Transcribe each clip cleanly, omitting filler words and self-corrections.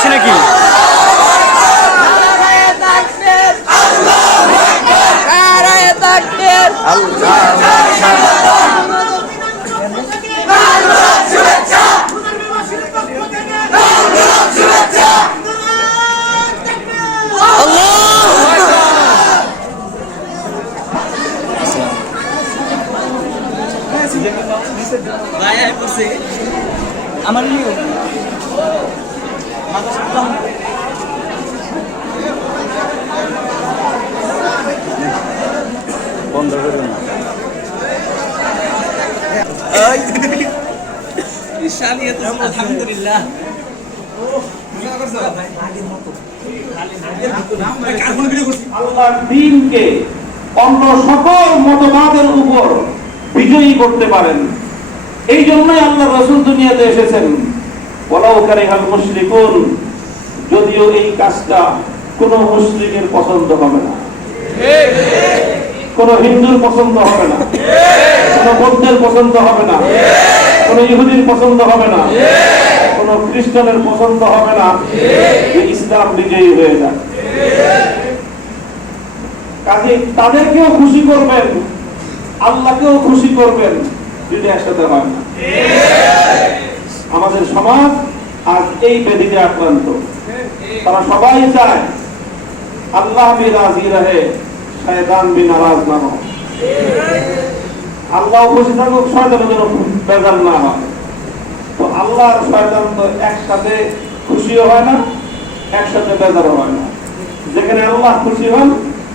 আসে নাকি? আমার বন্ধ করুন না। আলহামদুলিল্লাহ আল্লাহর দ্বীনকে অন্য সকল মতবাদের উপর বিজয়ী করতে পারেন। এই জন্যই আল্লাহ রাসূল দুনিয়াতে এসেছেন। ওয়ালাউ কারিহাল মুশরিকুন, যদিও এই কাজটা কোন মুসলিমের পছন্দ হবে না, কোন হিন্দুর পছন্দ হবে না, কোন বৌদ্ধের পছন্দ হবে না, কোন ইহুদির পছন্দ হবে না, কোন খ্রিস্টানের পছন্দ হবে না যে ইসলাম বিজয়ী হয়ে যায়। কাজে তাদেরকেও খুশি করবেন, আল্লাহকেও খুশি করবেন, যদি একসাথে হয় না। আমাদের সমাজ আজ এই ব্যাধিতে আক্রান্ত। তারা সবাই চায় আল্লাহ ভি রাজি রহে, শয়তান ভি নারাজ না হয়। আল্লাহ খুশি থাকুক, শয়তান যেন বেজার না হয়। তো আল্লাহ আর শয়তান তো একসাথে খুশিও হয় না, একসাথে বেজারও হয় না। যেখানে আল্লাহ খুশি হন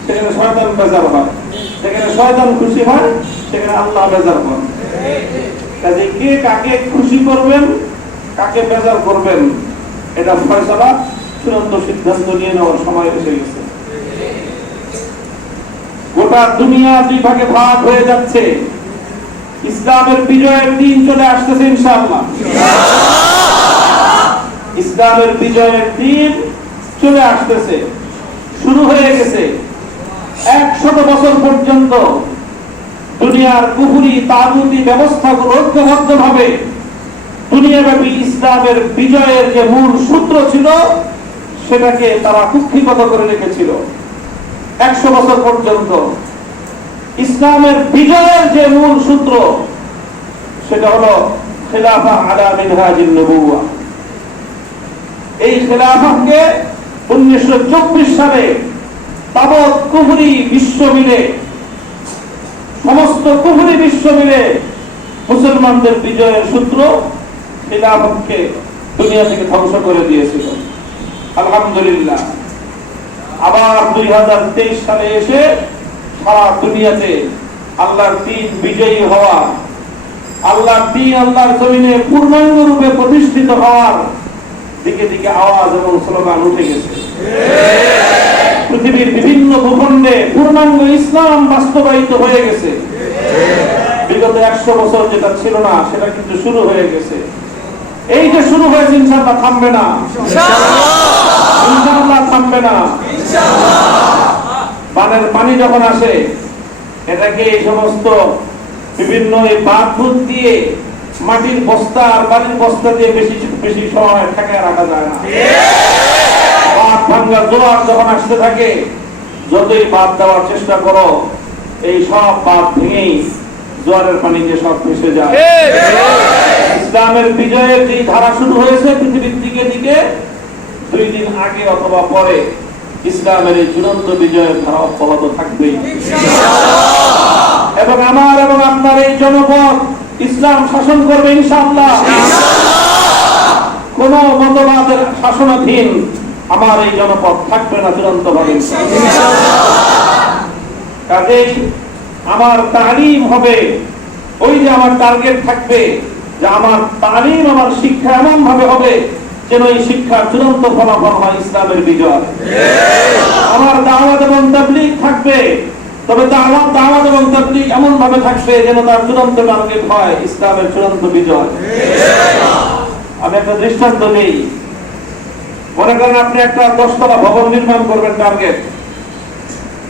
সেখানে শয়তান বেজার হয়, যেখানে শয়তান খুশি হয় সেখানে আল্লাহ বেজার হন। কাজে কে কাকে খুশি করবেন, কাকে বেজার করবেন, এটা ফয়সালা, চূড়ান্ত সিদ্ধান্ত নিয়ে নেওয়ার সময় এসে গেছে। গোটা দুনিয়া দুই ভাগে ভাগ হয়ে যাচ্ছে। ইসলামের বিজয়ের দিন চলে আসতেছে ইনশাআল্লাহ। ইসলামের বিজয়ের দিন চলে আসতেছে, শুরু হয়ে গেছে। 100 বছর পর্যন্ত দুনিয়ার কুফরি তাগুতি ব্যবস্থাগুলো ঐক্যবদ্ধভাবে দুনিয়াব্যাপী ইসলামের বিজয়ের যে মূল সূত্র ছিল সেটাকে তারা কুক্ষিগত করে রেখেছিল। 100 বছর পর্যন্ত ইসলামের বিজয়ের যে মূল সূত্র সেটা হলো খেলাফা আলা মিনহাজিন নবুওয়া। এই খেলাফাকে 1924 সালে তাবৎ কুফরি বিশ্ব মিলে, সমস্ত কুফরি বিশ্ব মিলে মুসলমানদের বিজয়ের সূত্র খেলাফতকে দুনিয়া থেকে ধ্বংস করে দিয়েছিল। আলহামদুলিল্লাহ, আবার 2023 সালে এসে সারা দুনিয়াতে আল্লাহর দ্বীন বিজয়ী হওয়া, আল্লাহর দ্বীন আল্লাহর জমিনে পূর্ণাঙ্গ রূপে প্রতিষ্ঠিত হওয়ার দিকে দিকে আওয়াজ এবং স্লোগান উঠে গেছে। পৃথিবীর বিভিন্ন ভূখণ্ডে পূর্ণাঙ্গ ইসলাম বাস্তবায়িত হয়ে গেছে। বিগত 100 বছর যেটা ছিল না সেটা কিন্তু শুরু হয়ে গেছে। এই যে শুরু হয়েছে ইনশাআল্লাহ থামবে না, ইনশাআল্লাহ থামবে না। বানের পানি যখন আসে এটাকে এই সমস্ত বিভিন্ন এই বাঁধ দিয়ে মাটির বস্তা আর বালির বস্তা দিয়ে বেশি বেশি সময় ঠেকায় রাখা যায় না। বাঁধ ভাঙ্গা জোয়ার যখন আসতে থাকে, যতই বাঁধ দেওয়ার চেষ্টা করো এই সব বাঁধ ভেঙেই জোয়ারের পানিতে সব ভেসে যায়। ইসলামের বিজয়ের যে ধারা শুরু হয়েছে পৃথিবীর দিকে দিকে 2 দিন আগে অথবা পরে ইসলামের এই চূড়ান্ত বিজয়ের ধারা অব্যাহত থাকবে এবং আমার এবং আপনার এই জনপদ ইসলাম শাসন করবে ইনশাআল্লাহ। কোন মতবাদের শাসনাধীন আমার এই জনপদ থাকবে না চূড়ান্ত ভাবে। কাজেই আমার তালিম হবে, ওই যে আমার টার্গেট থাকবে যে আমার তালিম, আমার শিক্ষা এমন ভাবে হবে যেন এই শিক্ষার চূড়ান্ত ফলাফল হয় ইসলামের বিজয়। আমার দাওয়াত এবং তাবলীগ থাকবে, তবে দাওয়াত এবং তাবলীগ এমন ভাবে থাকবে যেন তার চূড়ান্ত টার্গেট হয় ইসলামের চূড়ান্ত বিজয়। আমি একটা দৃষ্টান্ত নেই। মনে করেন আপনি একটা 10 তলা ভবন নির্মাণ করবেন, টার্গেট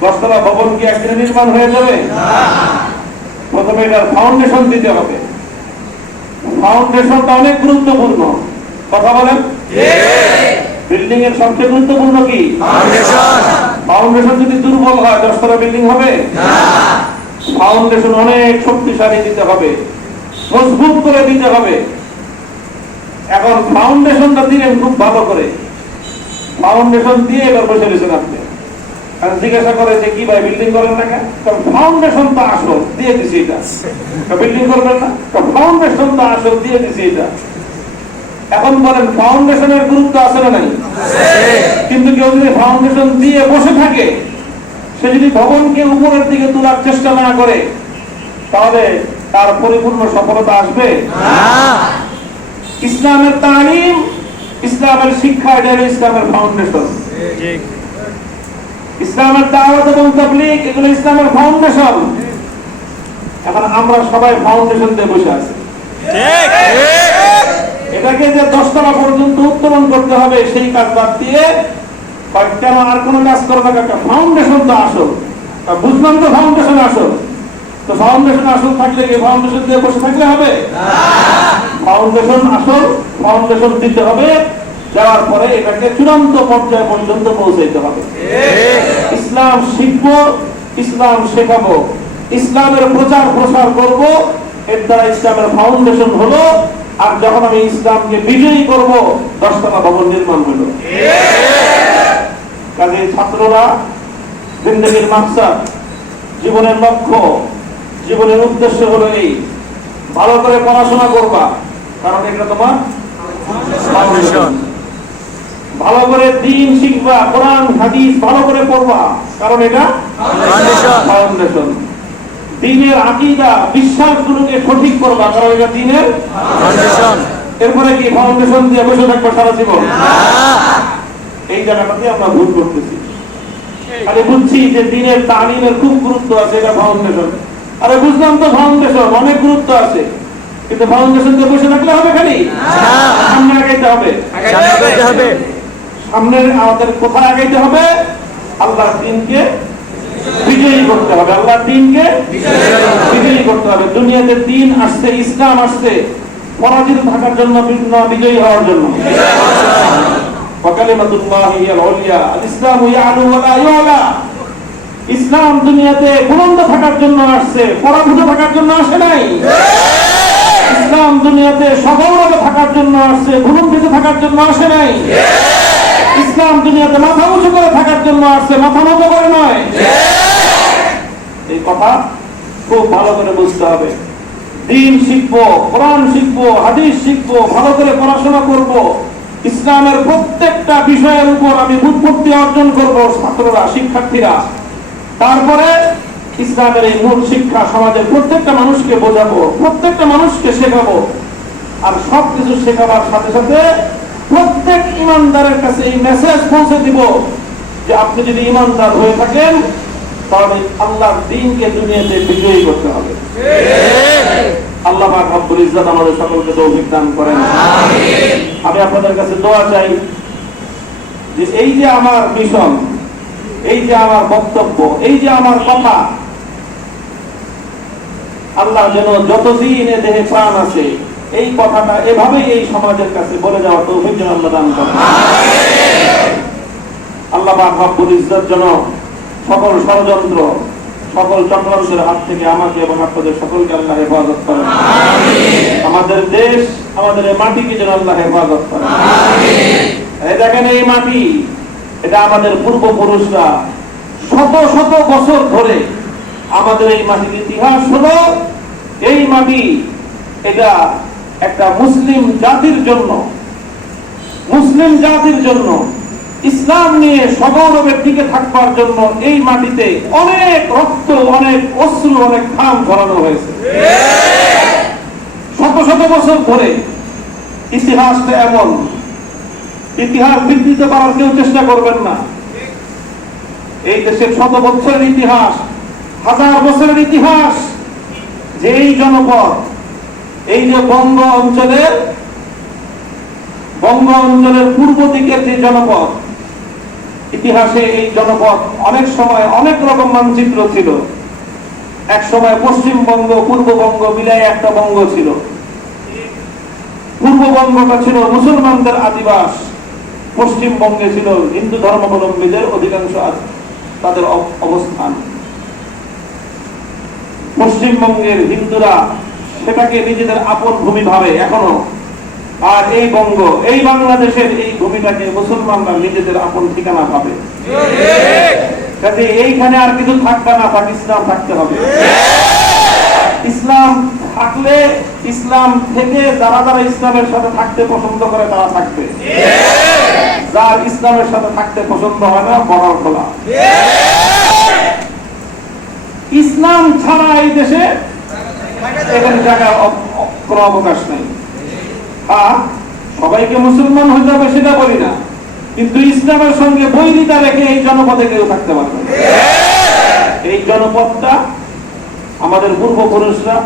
10 তলা ভবন কি একদিনে নির্মাণ হয়ে যাবে? প্রথমে এটার ফাউন্ডেশন দিতে হবে। ফাউন্ডেশনটা অনেক গুরুত্বপূর্ণ, কথা বলেন। বিল্ডিং এর সবচেয়ে গুরুত্বপূর্ণ কি? ফাউন্ডেশন যদি দুর্বল হয় 10 তলা বিল্ডিং হবে না। ফাউন্ডেশন অনেক শক্তিশালী দিতে হবে, মজবুত করে দিতে হবে। এখন ফাউন্ডেশনটা দিলেন খুব ভালো করে, ফাউন্ডেশন দিয়ে এবার বসে রয়েছেন আপনি। আর জিজ্ঞাসা করে যে কি ভাই বিল্ডিং করেন না কেন? কারণ ফাউন্ডেশন তো আসল, দিয়ে দিছি এটা। বিল্ডিং করবেন না, ফাউন্ডেশন তো আসল, দিয়ে দিছি এটা। এখন বলেন ফাউন্ডেশনের গুরুত্ব আছে না নাই? কিন্তু কেউ যদি ফাউন্ডেশন দিয়ে বসে থাকে, সে যদি ভবনকে উপরের দিকে তোলার চেষ্টা না করে, তাহলে তার পরিপূর্ণ সফলতা আসবে না। ইসলামের তালিম, ইসলামের শিক্ষা, এটা হলো ইসলামের ফাউন্ডেশন। ইসলামের দাওয়াত এবং তাবলীগ, এগুলো ইসলামের ফাউন্ডেশন। এখন আমরা সবাই ফাউন্ডেশন দিয়ে বসে আছি। এটাকে যে 10 তলা পর্যন্ত উত্তোলন করতে হবে, সেই কাজ বাদ দিয়ে কেন আর কোনো কাজ করবে না? ফাউন্ডেশন তো আসল। বুঝলাম তো ফাউন্ডেশন আসল, তো ফাউন্ডেশন আসল থাকলে কি ফাউন্ডেশন দিয়ে বসে থাকলে হবে? ফাউন্ডেশন আসল, ফাউন্ডেশন দিতে হবে। যাওয়ার পরে এটাকে চূড়ান্ত পর্যায়ে পর্যন্ত পৌঁছাইতে হবে। ইসলাম শিখবো, ইসলাম শেখাবো, ইসলামের প্রচার প্রসার করব, এর দ্বারা ইসলামের ফাউন্ডেশন হলো। আর যখন আমি ইসলামকে বিজয়ী করব, 10 তলা ভবন নির্মাণ হলো। কাজে ছাত্ররা জিন্দেগির মাকসাদ, জীবনের লক্ষ্য, জীবনের উদ্দেশ্য হলো এই, ভালো করে পড়াশোনা করবা, কারণ এটা তোমার ফাউন্ডেশন। ভালো করে দ্বীন শিখবা, কোরআন হাদিস ভালো করে পড়বা, কারণ এটা ফাউন্ডেশন। দ্বীনের আকীদা, বিশ্বাসগুলোকে সঠিক করবা, কারণ এটা দ্বীনের ফাউন্ডেশন। এরপরে কি ফাউন্ডেশন দিয়ে বসে থাকবো সারা জীবন? এই জায়গাটাতে আমরা ভুল করতেছি। আরে বুঝছি যে দ্বীনের তালিমের খুব গুরুত্ব আছে, এটা ফাউন্ডেশন। আরে বুঝলাম তো ফাউন্ডেশন অনেক গুরুত্ব আছে, কিন্তু ফাউন্ডেশন দিয়ে বসে থাকলে হবে খালি? সামনে আগাইতে হবে। সামনে আমাদের কোথায় আগাইতে হবে? আল্লাহর দ্বীনকে বিজয়ী করতে হবে। আল্লাহর দ্বীনকে বিজয়ী করতে হবে। দুনিয়াতে দ্বীন আসছে, ইসলাম আসছে পরাজিত থাকার জন্য, বিজয়ী হওয়ার জন্য। ওয়াকালিমাতুল্লাহি হিয়াল উলিয়া, আল ইসলামু ইয়ালু ওয়া লা ইউলা। ইসলাম দুনিয়াতে বুলন্দ থাকার জন্য আসছে, পরাভূত থাকার জন্য আসে নাই। ইসলাম দুনিয়াতে সগৌরবে থাকার জন্য আসছে, বুলন্দিত থাকার জন্য আসে নাই। ইসলাম দুনিয়াতে মাথা উঁচু করে থাকার জন্য আসছে, মাথা নত করে নয়। এই কথা খুব ভালো করে বুঝতে হবে। দ্বীন শিখবো, কোরআন শিখবো, হাদিস শিখবো, ভালো করে পড়াশোনা করব, ইসলামের প্রত্যেকটা বিষয়ের উপর আমি বুদ্ধি অর্জন করব, ছাত্ররা, শিক্ষার্থীরা। তারপরে ইসলামের এই মূল শিক্ষা সমাজের প্রত্যেকটা মানুষকে বোঝাবো, প্রত্যেকটা মানুষকে শেখাবো। আর সবকিছু শেখাবার সাথে সাথে প্রত্যেক ইমানদারের কাছে এই মেসেজ পৌঁছে দিব যে আপনি যদি ইমানদার হয়ে থাকেন, তাহলে আল্লাহর দ্বীনকে দুনিয়াতে বিজয়ী করতে হবে। আল্লাহ পাক রব্বুল ইজ্জত আমাদের সকলকে তৌফিক দান করেন। আমিন। আমি আপনাদের কাছে দোয়া চাই যে এই যে আমার মিশন, এই যে আমার বক্তব্য, এই যে আমার কথা, আল্লাহ যেন যতদিন এ দেহে প্রাণ আছে এই কথাটা এভাবেই এই সমাজের কাছে বলে যাওয়ার তৌফিক যেন আল্লাহ দান করেন। আল্লাহ পাক রব্বুল ইজ্জত যেন সকল ষড়যন্ত্র, সকল চক্রান্তের হাত থেকে আমাকে এবং আপনাদের সকলকে আল্লাহ হেফাজত করেন। আমাদের দেশ, আমাদের এই মাটিকে যেন আল্লাহ হেফাজত করেন। এই দেখেন, এই মাটি, এটা আমাদের পূর্বপুরুষরা শত শত বছর ধরে আমাদের এই মাটির ইতিহাস হলো, এই মাটি এটা একটা মুসলিম জাতির জন্য, মুসলিম জাতির জন্য ইসলাম নিয়ে সগৌরবের দিকে থাকবার জন্য এই মাটিতে অনেক রক্ত, অনেক অশ্রু, অনেক ঘাম ঝরানো হয়েছে শত শত বছর ধরে। ইতিহাসটা এমন, ইতিহাস বিকৃত করার কেউ চেষ্টা করবেন না। এই দেশের শত বছরের ইতিহাস, হাজার বছরের ইতিহাস, যে এই জনপদ, এই যে বঙ্গ অঞ্চলের পূর্ব দিকের যে জনপদ, ইতিহাসে এই জনপদ অনেক সময় অনেক রকম মানচিত্র ছিল। এক সময় পশ্চিমবঙ্গ, পূর্ববঙ্গ মিলাই একটা বঙ্গ ছিল। পূর্ববঙ্গটা ছিল মুসলমানদের আদিবাস, পশ্চিমবঙ্গে ছিল হিন্দু ধর্মাবলম্বীদের অধিকাংশ তাদের অবস্থান। পশ্চিমবঙ্গের হিন্দুরা সেটাকে নিজেদের আপন ভূমি ভাবে এখনো, আর এই বঙ্গ, এই বাংলাদেশের এই ভূমিটাকে মুসলমানরা নিজেদের আপন ঠিকানা ভাবে। কাজে এইখানে আর কিছু থাকবে না, ইসলাম থাকতে হবে। ইসলাম থাকলে, ইসলাম থেকে যারা যারা ইসলামের সাথে থাকতে পছন্দ করে তারা থাকবে, যার ইসলামের সাথে থাকতে পছন্দ হয় না বড় খোলা। ইসলাম ছাড়া এই দেশে এখানে জায়গার কোনো অবকাশ নেই। হ্যাঁ, সবাইকে মুসলমান হয়ে যাবে সেটা বলি না, কিন্তু ইসলামের সঙ্গে বৈরিতা রেখে এই জনপদে কেউ থাকতে পারবে। এই জনপদটা আমাদের পূর্বপুরুষরা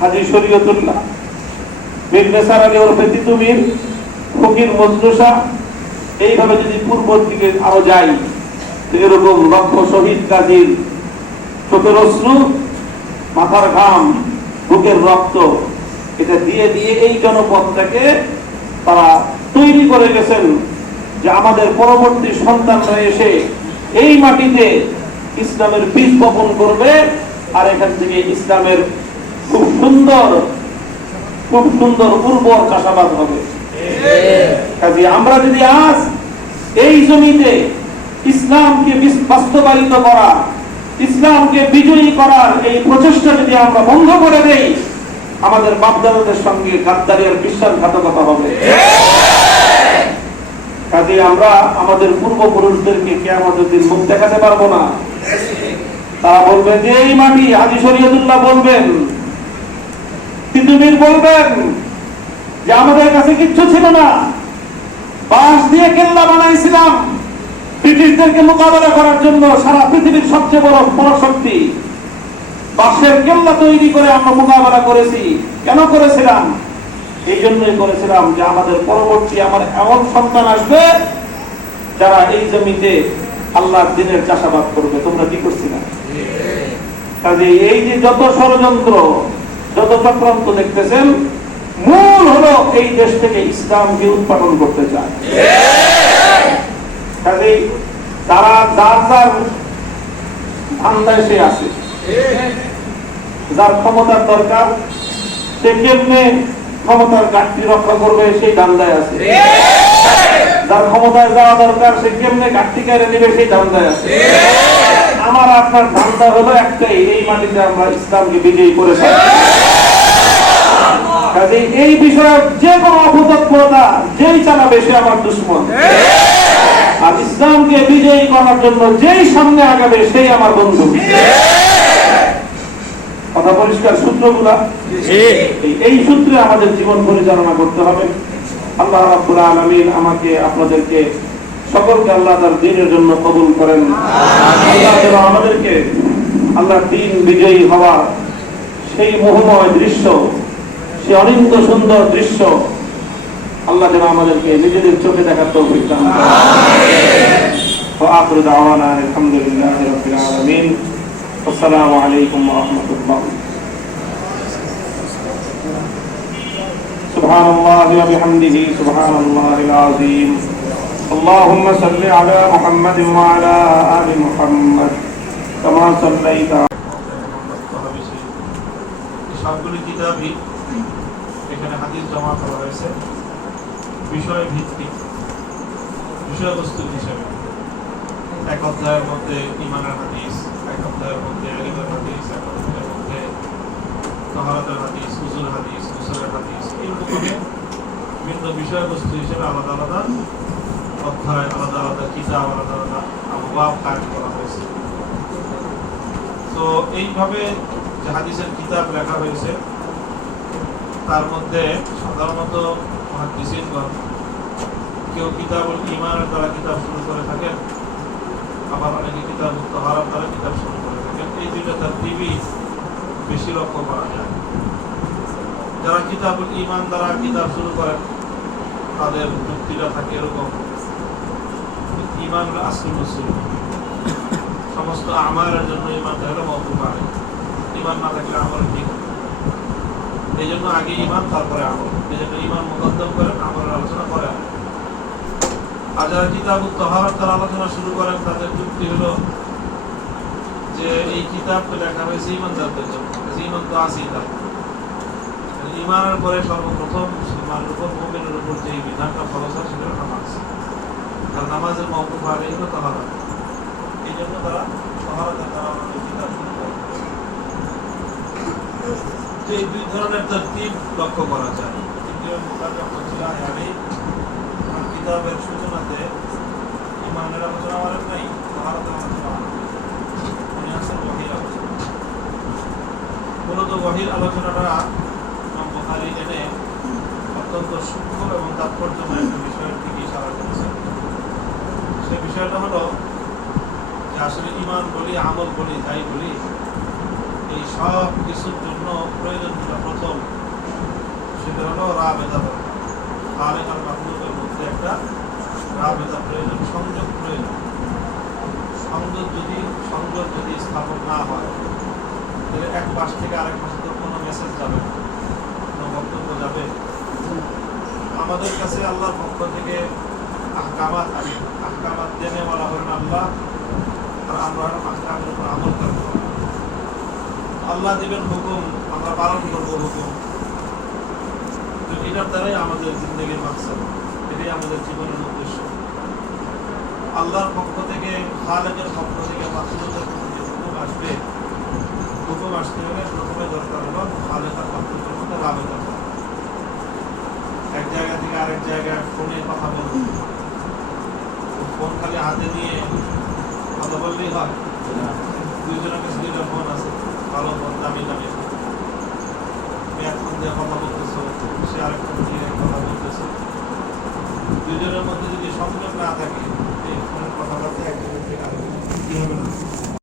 হাজী শরীয়তুল্লাহ, মীর নেসার আলী ওরফে তিতুমীর, ফকির মজনুসা, এইভাবে যদি পূর্বর দিকে আরো যাই, এরকম লক্ষ শহীদ গাজীর চোখের অশ্রু, মাথার ঘাম, বুকের রক্ত, এটা দিয়ে দিয়ে এই জনপদটাকে তারা তৈরি করে গেছেন যে আমাদের পরবর্তী সন্তানরা এসে এই মাটিতে ইসলামের বীজ বপন করবে, আর এখান থেকে ইসলামের খুব সুন্দর উর্বর চাষাবাদ হবে। কাজে আমরা যদি আজ এই জমিতে ইসলামকে বাস্তবায়িত করা, ইসলামকে বিজয়ী করার এই প্রচেষ্টা যদি আমরা বন্ধ করে দেই, আমাদের বাপদাদাদের সঙ্গে গাদ্দারি আর বিশ্বাসঘাতকতা হবে। কাজে আমরা আমাদের পূর্বপুরুষদেরকে কিয়ামতের দিন মুখ দেখাতে পারবো না। তারা বলবেন যে এই মাটি, হাজী শরীয়তুল্লাহ বলবেন, তিতুমীর বলবেন যে আমাদের কাছে কিচ্ছু ছিল না, বাঁশ দিয়ে কেল্লা বানাইছিলাম ব্রিটিশদেরকে মোকাবেলা করার জন্য। সারা পৃথিবীর সবচেয়ে বড় পরাশক্তি, বাঁশের কেল্লা তৈরি করে আমরা মোকাবেলা করেছি। কেন করেছিলাম? এই জন্যই করেছিলাম যে আমাদের পরবর্তী আমার এমন সন্তান আসবে যারা এই জমিতে আল্লাহর দ্বীনের চাষাবাদ করবে। তোমরা কি করছিলা? কাজে এই যে যত ষড়যন্ত্র, যত চক্রান্ত দেখতেছেন, মূল হলো এই দেশ থেকে ইসলামকে উৎপাদন করতে চায়। কাজে তারা যার যার ধান্দায় সে আছে, যার ক্ষমতার দরকার সে কেমনে ক্ষমতার ঘাটতি রক্ষা করবে সেই ধান্দায় আছে, যার ক্ষমতায় যাওয়া দরকার সে কেমনে ঘাটতি কেড়ে নেবে সেই ধান্দায় আছে। আমার আপনার ধান্দা হলো একটাই, এই মাটিতে আমরা ইসলামকে বিজয়ী করে থাকি। কাজে এই বিষয়ে যে কোনো অপতৎপরতা যেই চালাবে সে আমার দুশমন, আর ইসলামকে বিজয়ী করার জন্য যেই সামনে আগাবে সেই আমার বন্ধু। কথা পরিষ্কার? সূত্রগুলা এই সূত্রে আমাদের জীবন পরিচালনা করতে হবে। আল্লাহ রাব্বুল আলামিন আমাকে আপনাদেরকে সকলকে আল্লাহ তার দ্বীনের জন্য কবুল করেন। আল্লাহ যেন আমাদেরকে আল্লাহর দ্বীন বিজয়ী হওয়ার সেই মোহময় দৃশ্য, সেই অনিন্দ সুন্দর দৃশ্য আল্লাহ যেন আমাদেরকে নিজেদের চোখে দেখার তৌফিক দান করেন। ওয়া আখিরু দাওয়ানা আলহামদুলিল্লাহি রাব্বিল আলামিন। আসসালামু আলাইকুম ওয়া রাহমাতুল্লাহ। সুবহানাল্লাহি ওয়া বিহামদিহি সুবহানাল্লাহিল আযীম। اللهم صل على محمد وعلى آل محمد كما صليت। সবগুলি কিতাবই এখানে হাদিস জমা করা হয়েছে বিষয় ভিত্তিক, বিষয়বস্তু হিসেবে। এক অধ্যায়ের মধ্যে ঈমানের হাদিস, এক অধ্যায়ের মধ্যে ইলমের হাদিস, এক অধ্যায়ের মধ্যে তাহারাতের হাদিস, উজুর হাদিস, গোসলের হাদিস, এরকম ভিন্ন বিষয়বস্তু হিসেবে আলাদা আলাদা অধ্যায়, আলাদা আলাদা কিতাব, আলাদা আলাদা আবওয়াব কায়েম করা হয়েছে। তো এইভাবে যে হাদিসের কিতাব লেখা হয়েছে তার মধ্যে সাধারণত মুহাদ্দিসিনগণ কেউ কিতাবুল ঈমানের দ্বারা কিতাব শুরু করে থাকেন, আবার অনেকে কিতাবুত তাহারাত দ্বারা কিতাব শুরু করে থাকেন। এই দুইটা তারতিবই বেশি লক্ষ্য করা যায়। যারা কিতাবুল ঈমান দ্বারা কিতাব শুরু করেন তাদের যুক্তিটা থাকে এরকম, ঈমান হলো আসলুল উসুল, সমস্ত আমালের জন্য ঈমানটা হলো মওকুফ আলাইহি। ঈমান না থাকলে আমল কি হবে? এই জন্য আগে ঈমান তারপরে আমল, এই জন্য ঈমান মুকদ্দম করেন, আমলের আলোচনা পরে। আর যারা কিতাবুত তাহারাত তার আলোচনা শুরু করেন তাদের যুক্তি হলো যে এই কিতাব তো লেখা হয়েছে ঈমানদারদের জন্য, ঈমান তো আছেই তার। ঈমানের পরে সর্বপ্রথম মুসলমানের উপর, মুমিনের উপর যে বিধানটা ফরজ হয় সেটা হলো নামাজ। আর নামাজের মওকুফ আলাইহি হলো তাহারাত। এই জন্য তারা তাহারাতের দ্বারা আমাদের কিতাব শুরু করে। যে এই দুই ধরনের তারতিব লক্ষ্য করা যায়। তৃতীয় মুকাদ্দাম হচ্ছে আয়ামে কিতাবের সূচনাতে ঈমানের আলোচনা করেন নাই, তাহারাতের আলোচনা করেন। উনি আছেন ওহীর আলোচনা। মূলত ওহীর আলোচনাটা ইমাম বুখারী এনে অত্যন্ত সূক্ষ্ম এবং তাৎপর্যময় একটা বিষয়ের দিকে ইশারা করেছেন। সেই বিষয়টা হলো যে আসলে ঈমান বলি, আমল বলি, যাই বলি, এই সব কিছুর জন্য প্রয়োজন যেটা প্রথম, সেটা হলো রাবেতা দরকার। খালেক আর মাখলুকের মধ্যে একটা রাবেতা প্রয়োজন, সংযোগ প্রয়োজন। সংযোগ যদি স্থাপন না হয় তাহলে এক পাশ থেকে আরেক পাশে তো কোনো মেসেজ যাবে না, কোনো বক্তব্য যাবে। আমাদের কাছে আল্লাহর পক্ষ থেকে আহকামাত জেনে বলা হলেন আল্লাহ, আর আমরা আহকামের উপর আমল করব। আল্লাহ দিবেন হুকুম, আমরা পালন করব হুকুম। তো এটার দ্বারাই আমাদের জিন্দগির মাকসাদ, এটাই আমাদের জীবনের উদ্দেশ্য। আল্লাহর পক্ষ থেকে, খালেকের পক্ষ থেকে মাখলুকের পক্ষ থেকে হুকুম আসবে, হুকুম আসতে হলে প্রথমে দরকার হলো খালেক আর মাখলুকের মধ্যে রাবেতা। এক জায়গা থেকে আরেক জায়গায় ফোনে কথা বলবো, ফোন খালি হাতে নিয়ে কথা বললেই হয়? দুইজনের কাছে দুইটা ফোন আছে, ভালো ফোন, দামি দামি ফোন। তুমি এক ফোন দিয়ে কথা বলতেছো, সে আরেক ফোন দিয়ে কথা বলতেছে। দুইজনের মধ্যে যদি সংযোগ না থাকে, এই ফোনের কথাবার্তা একজনের থেকে আরেকজন কি হবে না?